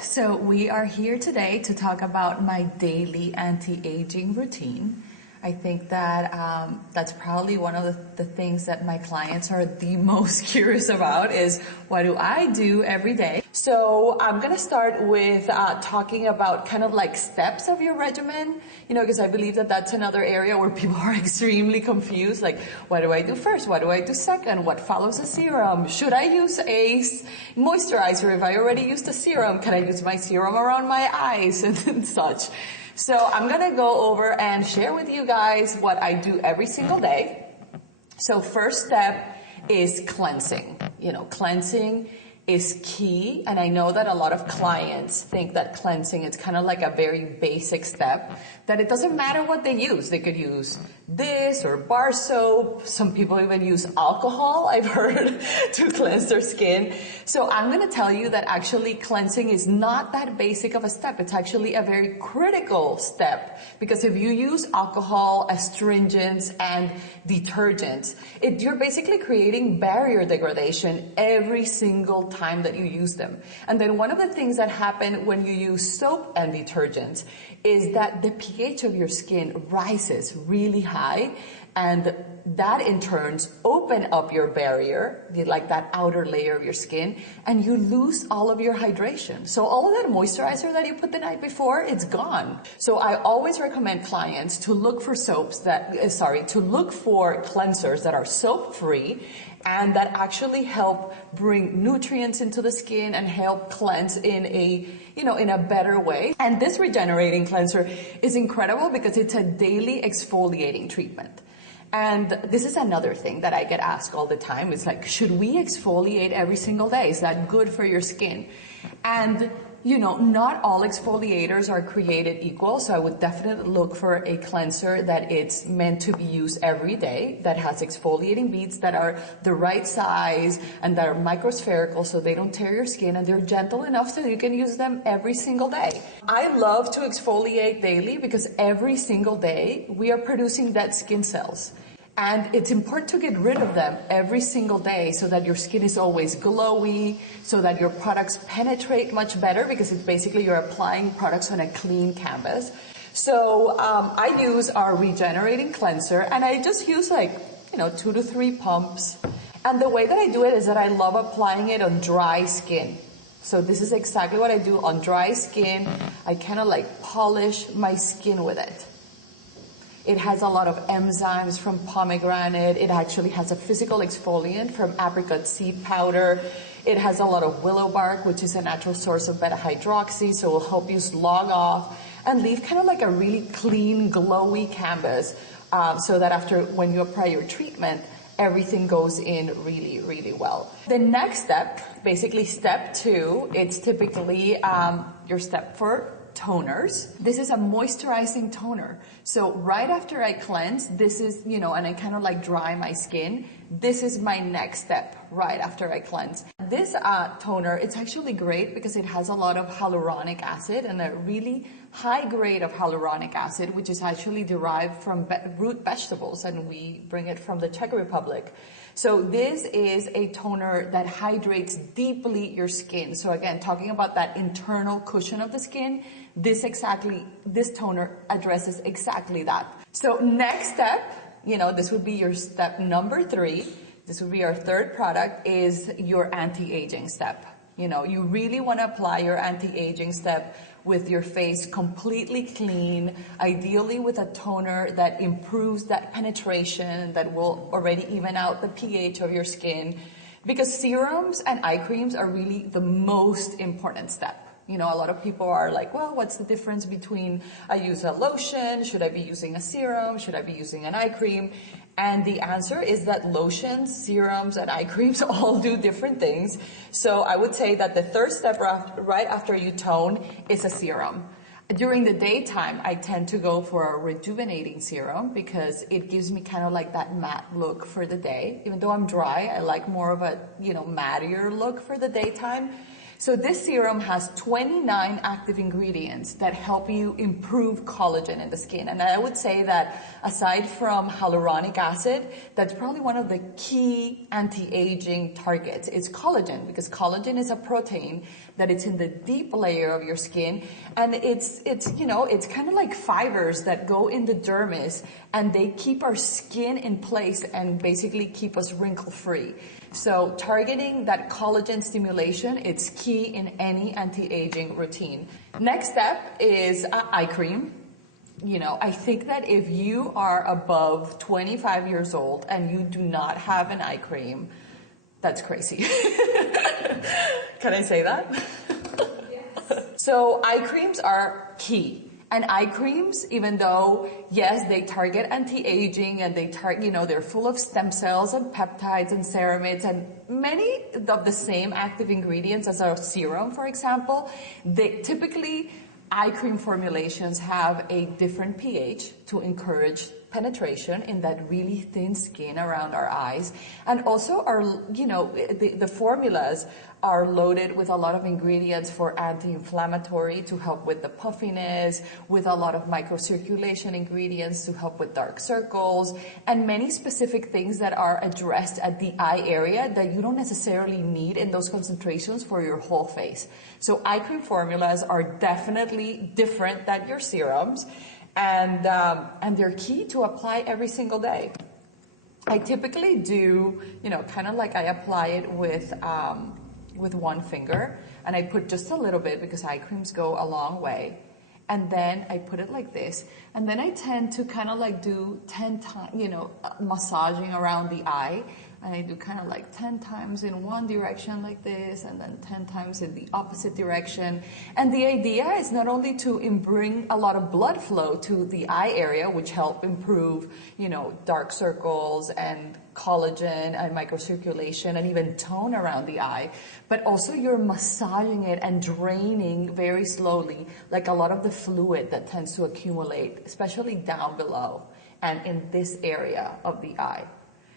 So we are here today to talk about my daily anti-aging routine. I think that that's probably one of the things that my clients are the most curious about is what do I do every day? So I'm gonna start with talking about kind of like steps of your regimen, because I believe that that's another area where people are extremely confused. Like, what do I do first? What do I do second? What follows a serum? Should I use a moisturizer if I already used a serum? Can I use my serum around my eyes and such? So I'm gonna go over and share with you guys what I do every single day. So first step is cleansing. Cleansing is key, and I know that a lot of clients think that cleansing is kind of like a very basic step, that it doesn't matter what they use. They could use this or bar soap. Some people even use alcohol, I've heard, to cleanse their skin. So I'm going to tell you that actually cleansing is not that basic of a step. It's actually a very critical step, because if you use alcohol, astringents, and detergents, you're basically creating barrier degradation every single time that you use them. And then one of the things that happen when you use soap and detergents is that the pH of your skin rises really high, and that in turn open up your barrier, like that outer layer of your skin, and you lose all of your hydration. So all of that moisturizer that you put the night before, it's gone. So I always recommend clients to look for cleansers that are soap-free and that actually help bring nutrients into the skin and help cleanse in a better way. And this regenerating cleanser is incredible because it's a daily exfoliating treatment. And this is another thing that I get asked all the time. It's like, should we exfoliate every single day? Is that good for your skin? And not all exfoliators are created equal, so I would definitely look for a cleanser that it's meant to be used every day, that has exfoliating beads that are the right size and that are microspherical so they don't tear your skin, and they're gentle enough so you can use them every single day. I love to exfoliate daily because every single day we are producing dead skin cells. And it's important to get rid of them every single day so that your skin is always glowy, so that your products penetrate much better, because it's basically you're applying products on a clean canvas. So I use our regenerating cleanser, and I just use 2 to 3 pumps. And the way that I do it is that I love applying it on dry skin. So this is exactly what I do on dry skin. I kind of polish my skin with it. It has a lot of enzymes from pomegranate. It actually has a physical exfoliant from apricot seed powder. It has a lot of willow bark, which is a natural source of beta-hydroxy, so it will help you slog off and leave kind of like a really clean, glowy canvas, so that when you apply your treatment, everything goes in really, really well. The next step, basically step 2, it's typically your step for toners. This is a moisturizing toner. So right after I cleanse, this is, and I kind of dry my skin, this is my next step right after I cleanse. This toner, it's actually great because it has a lot of hyaluronic acid, and a really high grade of hyaluronic acid, which is actually derived from root vegetables, and we bring it from the Czech Republic. So this is a toner that hydrates deeply your skin. So again, talking about that internal cushion of the skin, this toner addresses exactly that. So next step, this would be your step number 3. This would be our third product, is your anti-aging step. You really want to apply your anti-aging step with your face completely clean, ideally with a toner that improves that penetration, that will already even out the pH of your skin, because serums and eye creams are really the most important step. A lot of people are like, well, what's the difference between I use a lotion? Should I be using a serum? Should I be using an eye cream? And the answer is that lotions, serums, and eye creams all do different things. So I would say that the third step right after you tone is a serum. During the daytime, I tend to go for a rejuvenating serum because it gives me kind of that matte look for the day. Even though I'm dry, I like more of a, mattier look for the daytime. So this serum has 29 active ingredients that help you improve collagen in the skin. And I would say that aside from hyaluronic acid, that's probably one of the key anti-aging targets. It's collagen, because collagen is a protein that it's in the deep layer of your skin, and it's kind of like fibers that go in the dermis, and they keep our skin in place and basically keep us wrinkle-free. So targeting that collagen stimulation, it's key in any anti-aging routine. Next step is eye cream. I think that if you are above 25 years old and you do not have an eye cream, that's crazy. Can I say that? Yes. So eye creams are key. And eye creams, even though, yes, they target anti-aging and they're full of stem cells and peptides and ceramides and many of the same active ingredients as a serum, for example, eye cream formulations have a different pH to encourage penetration in that really thin skin around our eyes. And also the formulas are loaded with a lot of ingredients for anti-inflammatory to help with the puffiness, with a lot of microcirculation ingredients to help with dark circles, and many specific things that are addressed at the eye area that you don't necessarily need in those concentrations for your whole face. So eye cream formulas are definitely different than your serums, and they're key to apply every single day. I typically do, kind of like I apply it with one finger, and I put just a little bit because eye creams go a long way. And then I put it like this, and then I tend to kind of like do 10 times, massaging around the eye. And I do kind of like 10 times in one direction like this, and then 10 times in the opposite direction. And the idea is not only to bring a lot of blood flow to the eye area, which help improve, dark circles and collagen and microcirculation and even tone around the eye, but also you're massaging it and draining very slowly, like a lot of the fluid that tends to accumulate, especially down below and in this area of the eye.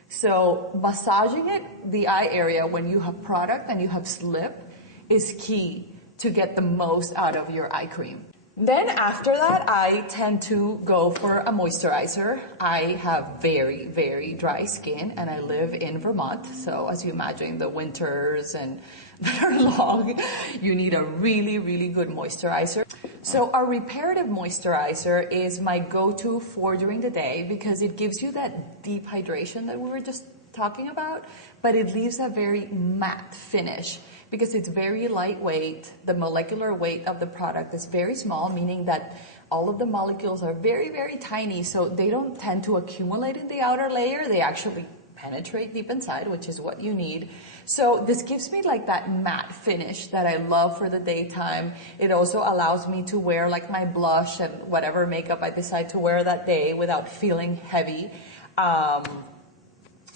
So massaging the eye area when you have product and you have slip is key to get the most out of your eye cream. Then after that, I tend to go for a moisturizer. I have very, very dry skin and I live in Vermont. So as you imagine, the winters and that are long, you need a really, really good moisturizer. So a reparative moisturizer is my go-to for during the day because it gives you that deep hydration that we were just talking about, but it leaves a very matte finish because it's very lightweight. The molecular weight of the product is very small, meaning that all of the molecules are very, very tiny, so they don't tend to accumulate in the outer layer. They actually penetrate deep inside, which is what you need. So this gives me like that matte finish that I love for the daytime. It also allows me to wear like my blush and whatever makeup I decide to wear that day without feeling heavy.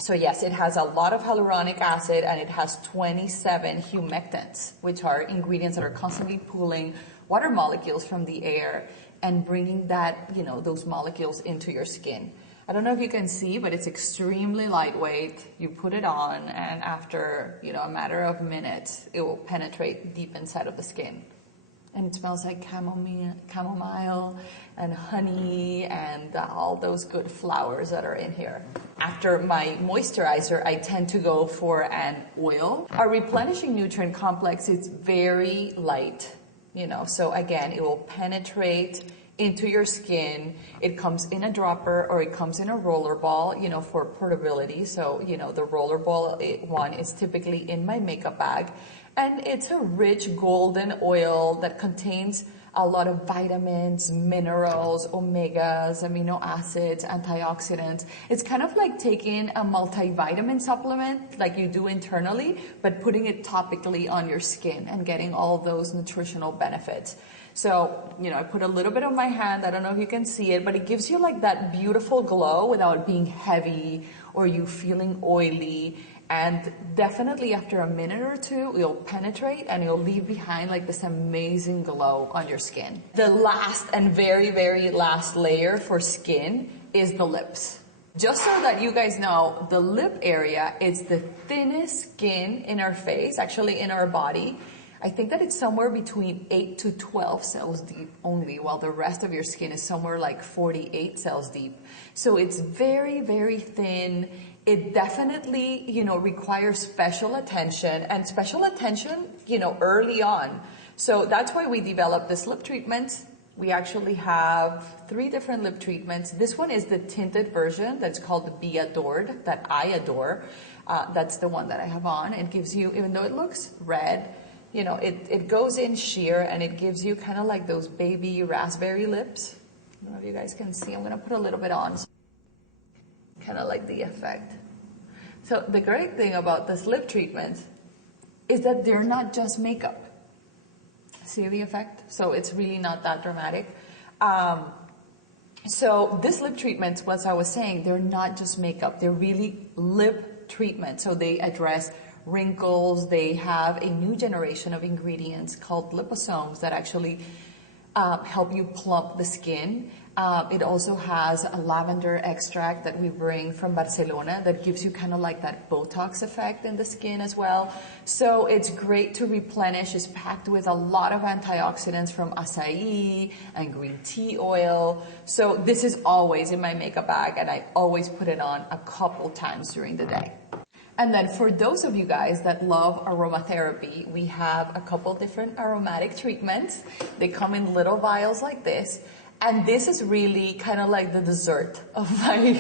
So yes, it has a lot of hyaluronic acid and it has 27 humectants, which are ingredients that are constantly pulling water molecules from the air and bringing that, those molecules into your skin. I don't know if you can see, but it's extremely lightweight. You put it on and after, a matter of minutes, it will penetrate deep inside of the skin. And it smells like chamomile and honey and all those good flowers that are in here. After my moisturizer, I tend to go for an oil. Our replenishing nutrient complex is very light, so again, it will penetrate into your skin. It comes in a dropper or it comes in a roller ball, for portability. So, the roller ball one is typically in my makeup bag. And it's a rich golden oil that contains a lot of vitamins, minerals, omegas, amino acids, antioxidants. It's kind of like taking a multivitamin supplement like you do internally, but putting it topically on your skin and getting all those nutritional benefits. So, I put a little bit on my hand. I don't know if you can see it, but it gives you like that beautiful glow without being heavy or you feeling oily. And definitely after a minute or two, it'll penetrate and it'll leave behind like this amazing glow on your skin. The last and very, very last layer for skin is the lips. Just so that you guys know, the lip area is the thinnest skin in our face, actually in our body. I think that it's somewhere between 8 to 12 cells deep only, while the rest of your skin is somewhere like 48 cells deep. So it's very, very thin. It definitely, requires special attention, and special attention, early on. So that's why we developed this lip treatment. We actually have 3 different lip treatments. This one is the tinted version that's called the Be Adored, that I adore. That's the one that I have on. It gives you, even though it looks red, it goes in sheer, and it gives you kind of like those baby raspberry lips. I don't know if you guys can see. I'm gonna put a little bit on, kind of like the effect. So the great thing about this lip treatment is that they're not just makeup. See the effect? So it's really not that dramatic. So this lip treatments, as I was saying, they're not just makeup. They're really lip treatment. So they address wrinkles. They have a new generation of ingredients called liposomes that actually help you plump the skin. It also has a lavender extract that we bring from Barcelona that gives you kind of like that Botox effect in the skin as well. So it's great to replenish. It's packed with a lot of antioxidants from acai and green tea oil. So this is always in my makeup bag, and I always put it on a couple times during the day. And then for those of you guys that love aromatherapy, we have a couple different aromatic treatments. They come in little vials like this. And this is really kind of like the dessert of my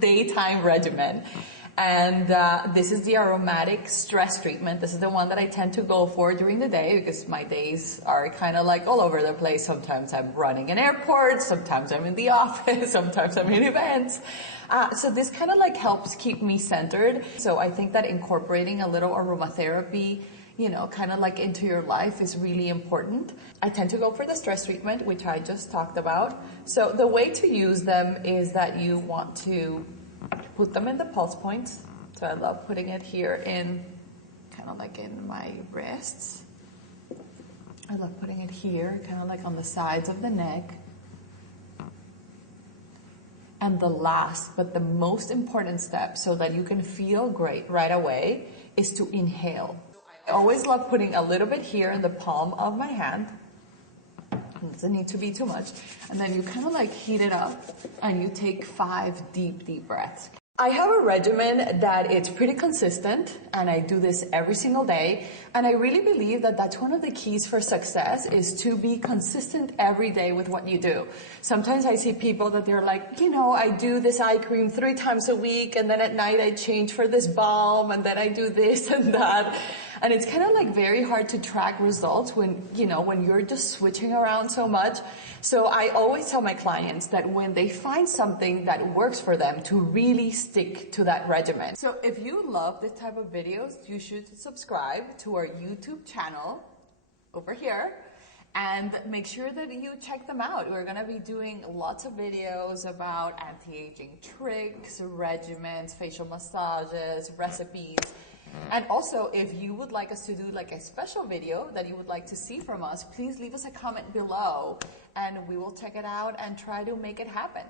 daytime regimen. And this is the aromatic stress treatment. This is the one that I tend to go for during the day because my days are kind of like all over the place. Sometimes I'm running in airports, sometimes I'm in the office, sometimes I'm in events. So this kind of like helps keep me centered. So I think that incorporating a little aromatherapy, kind of like into your life is really important. I tend to go for the stress treatment, which I just talked about. So the way to use them is that you want to put them in the pulse points. So I love putting it here in, kind of like in my wrists. I love putting it here, kind of like on the sides of the neck. And the last, but the most important step so that you can feel great right away is to inhale. I always love putting a little bit here in the palm of my hand. It doesn't need to be too much. And then you kind of like heat it up and you take 5 deep, deep breaths. I have a regimen that it's pretty consistent, and I do this every single day. And I really believe that that's one of the keys for success, is to be consistent every day with what you do. Sometimes I see people that they're like, I do this eye cream 3 times a week, and then at night I change for this balm, and then I do this and that. And it's kind of like very hard to track results when, when you're just switching around so much. So I always tell my clients that when they find something that works for them, to really stick to that regimen. So if you love this type of videos, you should subscribe to our YouTube channel over here. And make sure that you check them out. We're gonna be doing lots of videos about anti-aging tricks, regimens, facial massages, recipes. And also, if you would like us to do like a special video that you would like to see from us, please leave us a comment below and we will check it out and try to make it happen.